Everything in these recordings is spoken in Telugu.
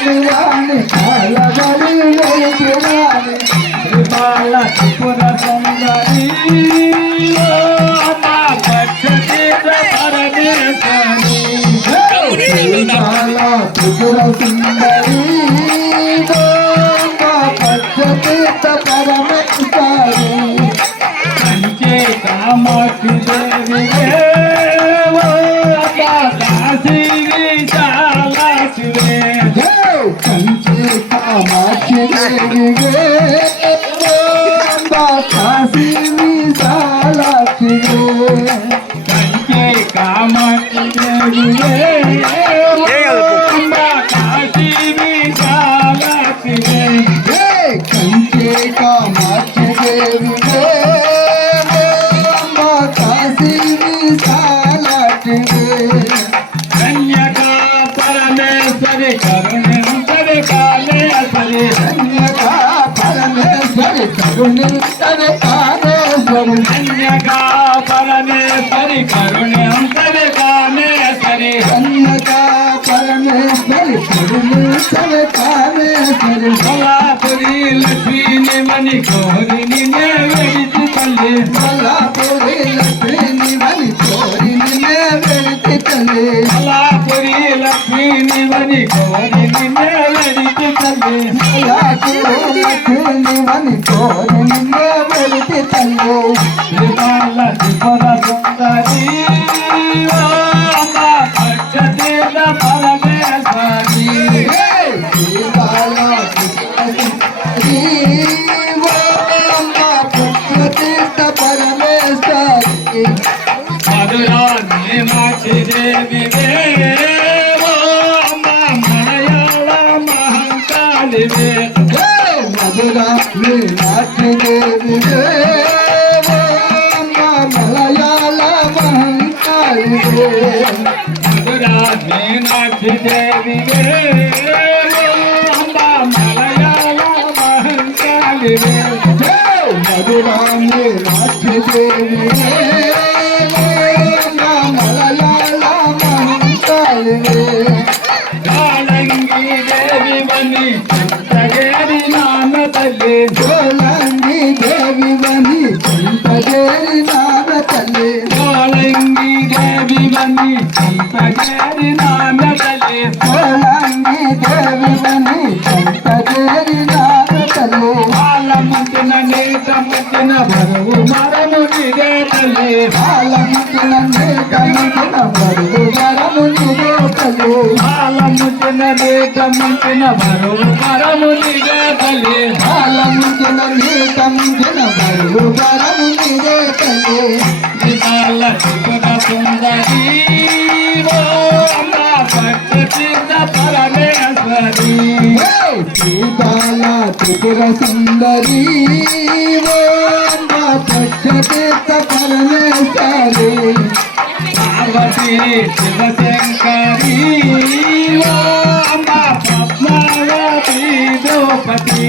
వాణి కాలబడి వెలుగురాని త్రిబాల త్రిపుర సుందరి త్రిబాల త్రిపుర సుందరి పచ్చతీర్థ పరమేశ్వరి కంచి కామాక్షి దేవి కాశీ విశాలాక్షి కంచి కామాక్షి దేవి కాశీ విశాలాక్షి కంచి కామాక్షి దేవి కాశీ విశాలాక్షి కంచి కామాక్షి దేవి కాశీ విశాలాక్షి కన్యకా పరమేశ్వరి కరుణించరి కాళేశ్వరి కన్యకా పరమేశ్వరి కరుణించరి కాళేశ్వరి కన్యకా పరమేశ్వరి కరుణించరి కాళేశ్వరి కన్యకా పరమేశ్వరి కరుణించరి కాళేశ్వరి కొల్లాపురి లక్ష్మీని మణి కోరిని వెడితి తల్లి కొల్లాపురి లక్ష్మీని మణి కోరిని వెడితి తల్లి కొల్లాపురి లక్ష్మీని మణి కోరిని వెడితి తల్లి కొల్లాపురి లక్ష్మీని మణి కోరిని వెడితి తల్లి త్రిబాల త్రిపుర సుందరి పచ్చతీర్థ పరమేశ్వరి త్రిబాల పచ్చతీర్థ పరమేశ్వరి మధురా మీనాక్షి దేవి మలయాళ మహంకాళి మధురా మీనాక్షి దేవి మలయాళ మహంకాళి మధురా మీనాక్షి దేవి మలయాళ మహంకాళి మధురా మీనాక్షి దేవి మలయాళ మహంకాళి కాళంగి దేవి వని చింతగేరి నాన్న తల్లి కాళంగి దేవి వని చింతగేరి నాన్న తల్లి కాళంగి దేవి వని చింతగేరి నాన్న తల్లి కాళంగి దేవి వని చింతగేరి నాన్న తల్లి వాళ్ళ ముంచిన నీట ముంచిన బరువు మరము నిదే తల్లి వాళ్ళ ముంచిన నీట ముంచిన బరువు మరము నిదే తల్లి వాళ్ళ ముంచిన నీట ముంచిన బరువు మరము నిదే తల్లి వాళ్ళ ముంచిన నీట ముంచిన బరువు మరము నిదే తల్లి త్రిబాల త్రిపుర సుందరి పచ్చతీర్థ పరమేశ్వరి త్రిబాల త్రిపుర సుందరి పచ్చతీర్థ పరమేశ్వరి పార్వతీ శివశంకరి పద్మావతి ద్రౌపది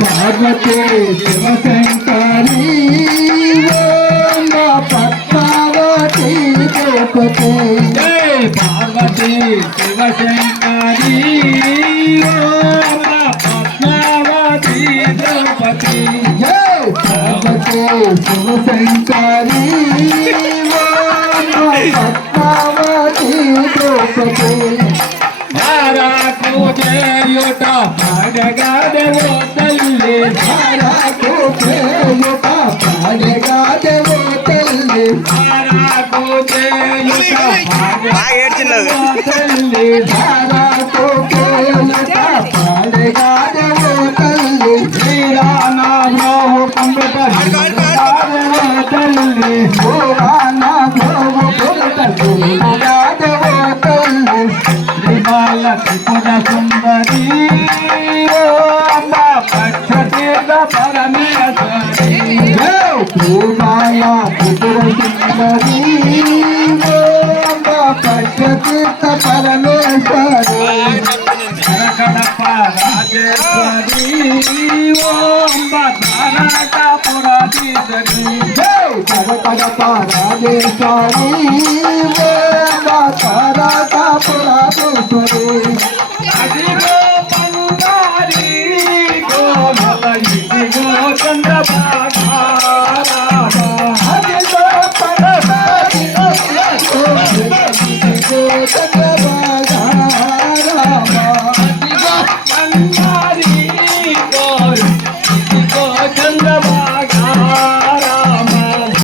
పార్వతీ శివశంకరి పద్మావతి ద్రౌపది పార్వతీ శివశంకరి పద్మావతి ద్రౌపది పార్వతీ శివశంకరి పద్మావతి ద్రౌపది ధారాకు చేయుట పాడగాదెవో తల్లి ధారాకు చేయుట పాడగాదెవో తల్లి ధారాకు చేయుట పాడగాదెవో తల్లి ధారాకు చేయుట పాడగాదెవో తల్లి శ్రీరానా బ్రోహు పండుట తల్లి పురాణా బ్రోహు పండుట తల్లి త్రిబాల త్రిపుర సుందరి పచ్చతీర్థ పరమేశ్వరి త్రిబాల త్రిపుర సుందరి పచ్చతీర్థ పరమేశ్వరి కడప రాజేశ్వరి తారకాపురాధీశ్వరి కడప రాజేశ్వరి తారకాపురాధీశ్వరి చంద్రబాగా అదిలో పడసారి